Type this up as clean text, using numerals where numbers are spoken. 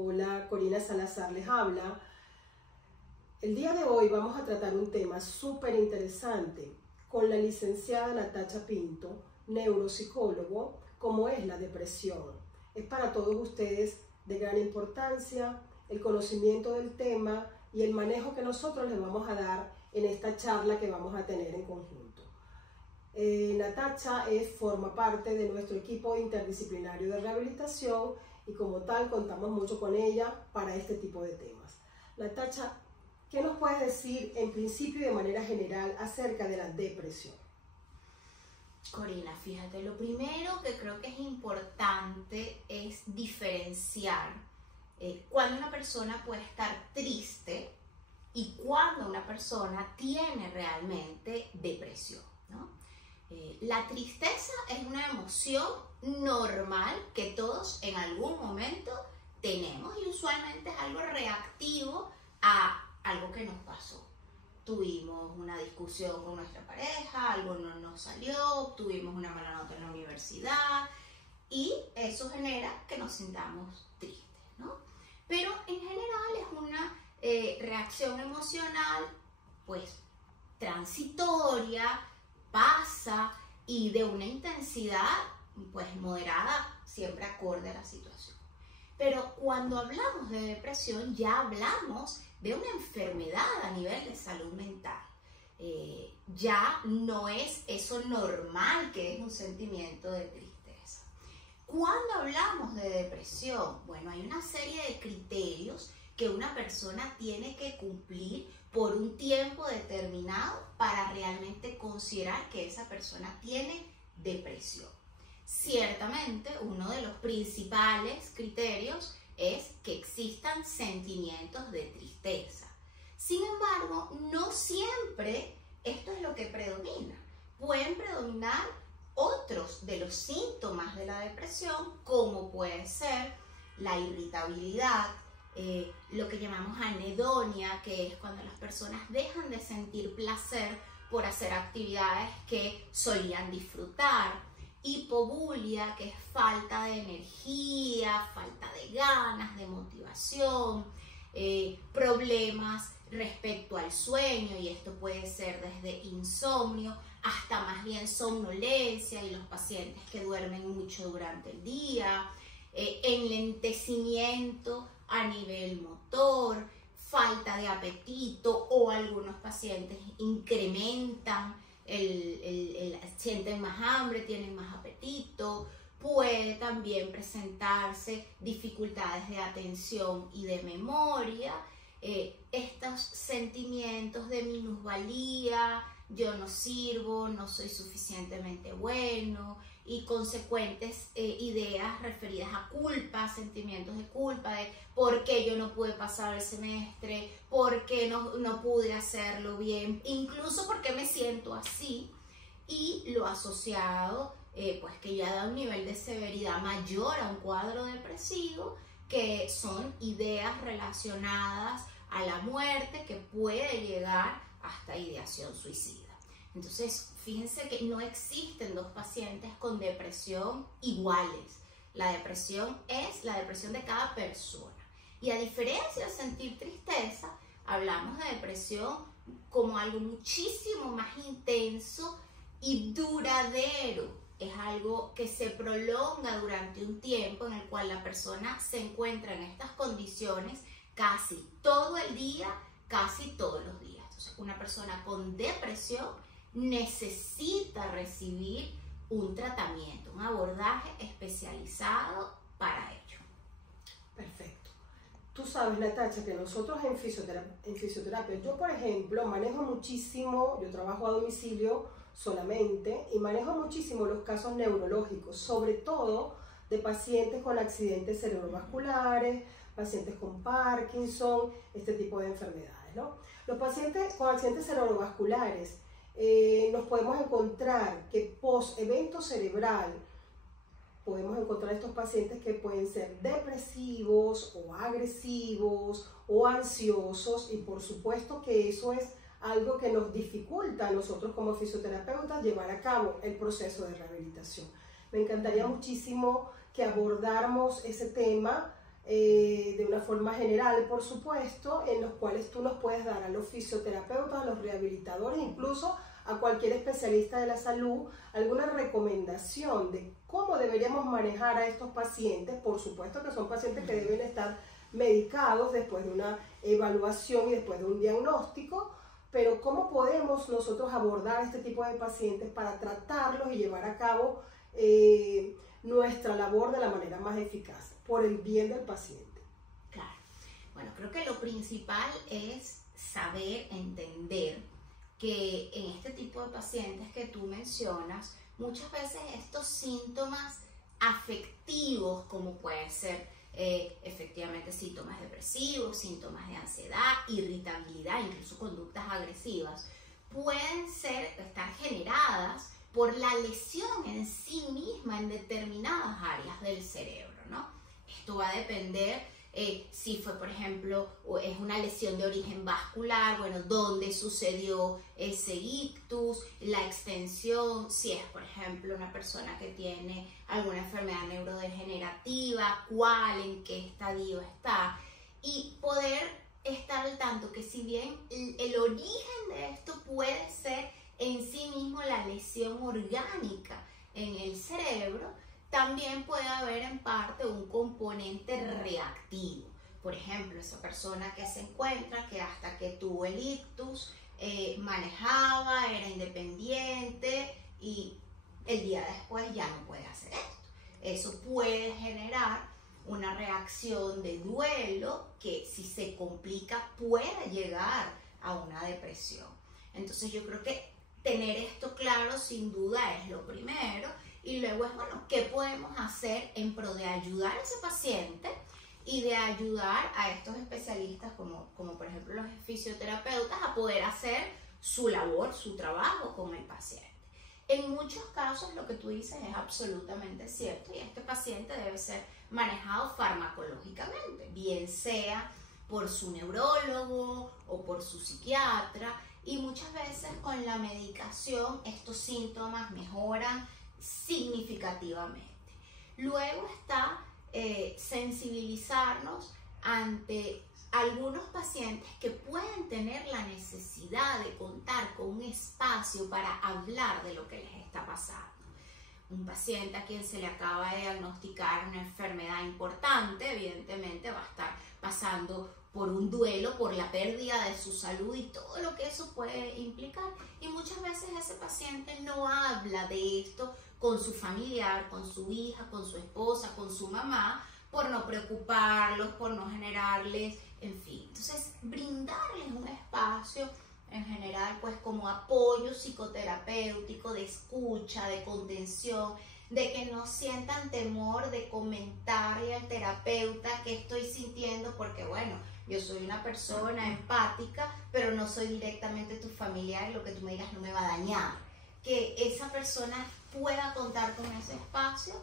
Hola, Corina Salazar les habla. El día de hoy vamos a tratar un tema súper interesante con la licenciada Natacha Pinto, neuropsicólogo, como es la depresión. Es para todos ustedes de gran importancia el conocimiento del tema y el manejo que nosotros les vamos a dar en esta charla que vamos a tener en conjunto. Natacha forma parte de nuestro equipo interdisciplinario de rehabilitación y como tal contamos mucho con ella para este tipo de temas. Natacha, ¿qué nos puedes decir en principio y de manera general acerca de la depresión? Corina, fíjate, lo primero que creo que es importante es diferenciar cuando una persona puede estar triste y cuando una persona tiene realmente depresión, ¿no? La tristeza es una emoción normal que todos en algún momento tenemos y usualmente es algo reactivo a algo que nos pasó. Tuvimos una discusión con nuestra pareja, algo no nos salió, tuvimos una mala nota en la universidad y eso genera que nos sintamos tristes, ¿no? Pero en general es una reacción emocional pues transitoria, pasa y de una intensidad pues moderada, siempre acorde a la situación. Pero cuando hablamos de depresión ya hablamos de una enfermedad a nivel de salud mental. Ya no es eso normal que es un sentimiento de tristeza. Cuando hablamos de depresión, bueno, hay una serie de criterios que una persona tiene que cumplir por un tiempo determinado para realmente considerar que esa persona tiene depresión. Ciertamente, uno de los principales criterios es que existan sentimientos de tristeza. Sin embargo, no siempre esto es lo que predomina. Pueden predominar otros de los síntomas de la depresión, como puede ser la irritabilidad, lo que llamamos anedonia, que es cuando las personas dejan de sentir placer por hacer actividades que solían disfrutar, hipobulia, que es falta de energía, falta de ganas, de motivación, problemas respecto al sueño, y esto puede ser desde insomnio hasta más bien somnolencia y los pacientes que duermen mucho durante el día, enlentecimiento a nivel motor, falta de apetito, o algunos pacientes incrementan, sienten más hambre, tienen más apetito. Puede también presentarse dificultades de atención y de memoria, estos sentimientos de minusvalía, yo no sirvo, no soy suficientemente bueno, y consecuentes ideas referidas a culpa, sentimientos de culpa, de por qué yo no pude pasar el semestre, por qué no pude hacerlo bien, incluso por qué me siento así, y lo asociado, pues que ya da un nivel de severidad mayor a un cuadro depresivo, que son ideas relacionadas a la muerte, que puede llegar hasta ideación suicida. Entonces, fíjense que no existen dos pacientes con depresión iguales. La depresión es la depresión de cada persona. Y a diferencia de sentir tristeza, hablamos de depresión como algo muchísimo más intenso y duradero. Es algo que se prolonga durante un tiempo en el cual la persona se encuentra en estas condiciones casi todo el día, casi todos los días. Entonces, una persona con depresión necesita recibir un tratamiento, un abordaje especializado para ello. Perfecto. Tú sabes, Natacha, que nosotros en fisioterapia, yo por ejemplo manejo muchísimo, yo trabajo a domicilio solamente y manejo muchísimo los casos neurológicos, sobre todo de pacientes con accidentes cerebrovasculares, pacientes con Parkinson, este tipo de enfermedades, ¿no? Los pacientes con accidentes cerebrovasculares nos podemos encontrar que post evento cerebral podemos encontrar estos pacientes que pueden ser depresivos o agresivos o ansiosos, y por supuesto que eso es algo que nos dificulta a nosotros como fisioterapeutas llevar a cabo el proceso de rehabilitación. Me encantaría muchísimo que abordáramos ese tema de una forma general, por supuesto, en los cuales tú nos puedes dar a los fisioterapeutas, a los rehabilitadores, incluso a cualquier especialista de la salud, alguna recomendación de cómo deberíamos manejar a estos pacientes. Por supuesto que son pacientes que deben estar medicados después de una evaluación y después de un diagnóstico, pero cómo podemos nosotros abordar este tipo de pacientes para tratarlos y llevar a cabo nuestra labor de la manera más eficaz, por el bien del paciente. Claro. Bueno, creo que lo principal es saber, entender que en este tipo de pacientes que tú mencionas, muchas veces estos síntomas afectivos, como puede ser efectivamente síntomas depresivos, síntomas de ansiedad, irritabilidad, incluso conductas agresivas, pueden estar generadas por la lesión en sí misma en determinadas áreas del cerebro, ¿no? Esto va a depender si fue, por ejemplo, es una lesión de origen vascular, bueno, dónde sucedió ese ictus, la extensión, si es, por ejemplo, una persona que tiene alguna enfermedad neurodegenerativa, cuál, en qué estadio está, y poder estar al tanto que si bien el origen de esto puede ser en sí mismo la lesión orgánica en el cerebro, también puede haber en parte un componente reactivo. Por ejemplo, esa persona que se encuentra que hasta que tuvo el ictus manejaba, era independiente y el día después ya no puede hacer esto. Eso puede generar una reacción de duelo que, si se complica, puede llegar a una depresión. Entonces yo creo que tener esto claro sin duda es lo primero. Y luego es, bueno, ¿qué podemos hacer en pro de ayudar a ese paciente y de ayudar a estos especialistas como por ejemplo los fisioterapeutas a poder hacer su labor, su trabajo con el paciente? En muchos casos lo que tú dices es absolutamente cierto y este paciente debe ser manejado farmacológicamente, bien sea por su neurólogo o por su psiquiatra, y muchas veces con la medicación estos síntomas mejoran significativamente. Luego está sensibilizarnos ante algunos pacientes que pueden tener la necesidad de contar con un espacio para hablar de lo que les está pasando. Un paciente a quien se le acaba de diagnosticar una enfermedad importante, evidentemente va a estar pasando por un duelo, por la pérdida de su salud y todo lo que eso puede implicar. Y muchas veces ese paciente no habla de esto con su familiar, con su hija, con su esposa, con su mamá, por no preocuparlos, por no generarles, en fin. Entonces, brindarles un espacio en general, pues como apoyo psicoterapéutico, de escucha, de contención, de que no sientan temor de comentarle al terapeuta qué estoy sintiendo, porque bueno, yo soy una persona empática, pero no soy directamente tu familiar y lo que tú me digas no me va a dañar. Que esa persona pueda contar con ese espacio